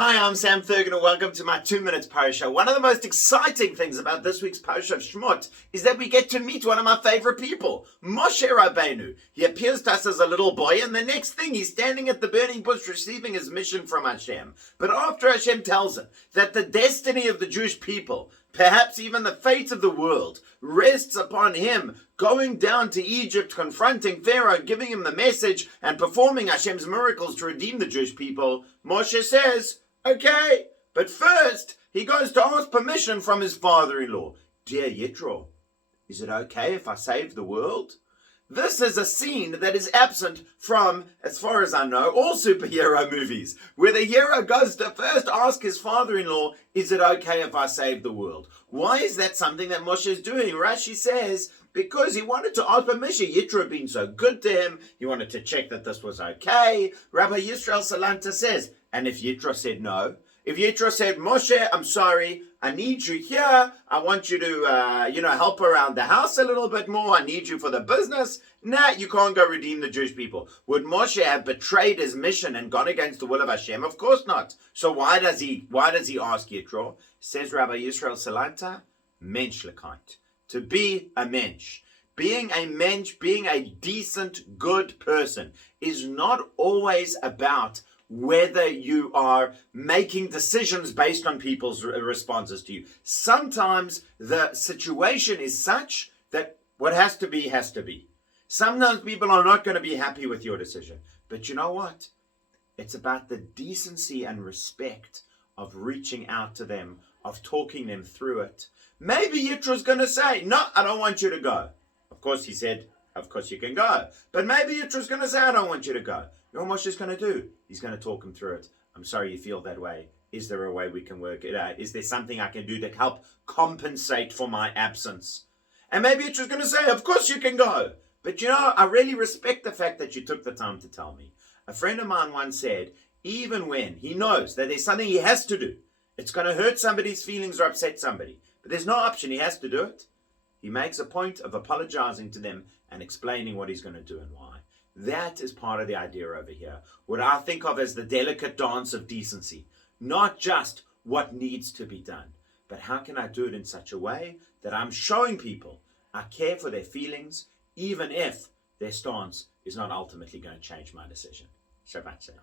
Hi, I'm Sam Thurgan and welcome to my 2 Minutes Parasha. One of the most exciting things about this week's Parasha of Shmot is that we get to meet one of my favorite people, Moshe Rabbeinu. He appears to us as a little boy and the next thing he's standing at the burning bush receiving his mission from Hashem. But after Hashem tells him that the destiny of the Jewish people, perhaps even the fate of the world, rests upon him going down to Egypt, confronting Pharaoh, giving him the message and performing Hashem's miracles to redeem the Jewish people, Moshe says, okay, but first he goes to ask permission from his father-in-law. Dear Yitro, is it okay if I save the world? This is a scene that is absent from, as far as I know, all superhero movies, where the hero goes to first ask his father-in-law, is it okay if I save the world? Why is that something that Moshe is doing? Rashi says, because he wanted to ask permission. Yitro had been so good to him, he wanted to check that this was okay. Rabbi Yisrael Salanta says, and if Yitro said no, if Yitro said, Moshe, I'm sorry, I need you here, I want you to, help around the house a little bit more, I need you for the business, nah, you can't go redeem the Jewish people. Would Moshe have betrayed his mission and gone against the will of Hashem? Of course not. So why does he ask Yitro? Says Rabbi Yisrael Salanta, menschlichkeit, to be a mensch. Being a mensch, being a decent, good person, is not always about whether you are making decisions based on people's responses to you. Sometimes the situation is such that what has to be, has to be. Sometimes people are not going to be happy with your decision. But you know what? It's about the decency and respect of reaching out to them, of talking them through it. Maybe Yitro's going to say, no, I don't want you to go. Of course, he said, of course you can go. But maybe Yitro's going to say, I don't want you to go. You know what Moshe's going to do? He's going to talk him through it. I'm sorry you feel that way. Is there a way we can work it out? Is there something I can do to help compensate for my absence? And maybe Yitro's going to say, of course you can go. But I really respect the fact that you took the time to tell me. A friend of mine once said, even when he knows that there's something he has to do, it's going to hurt somebody's feelings or upset somebody, but there's no option, he has to do it, he makes a point of apologizing to them and explaining what he's going to do and why. That is part of the idea over here. What I think of as the delicate dance of decency. Not just what needs to be done, but how can I do it in such a way that I'm showing people I care for their feelings, even if their stance is not ultimately going to change my decision. Shabbat Shalom.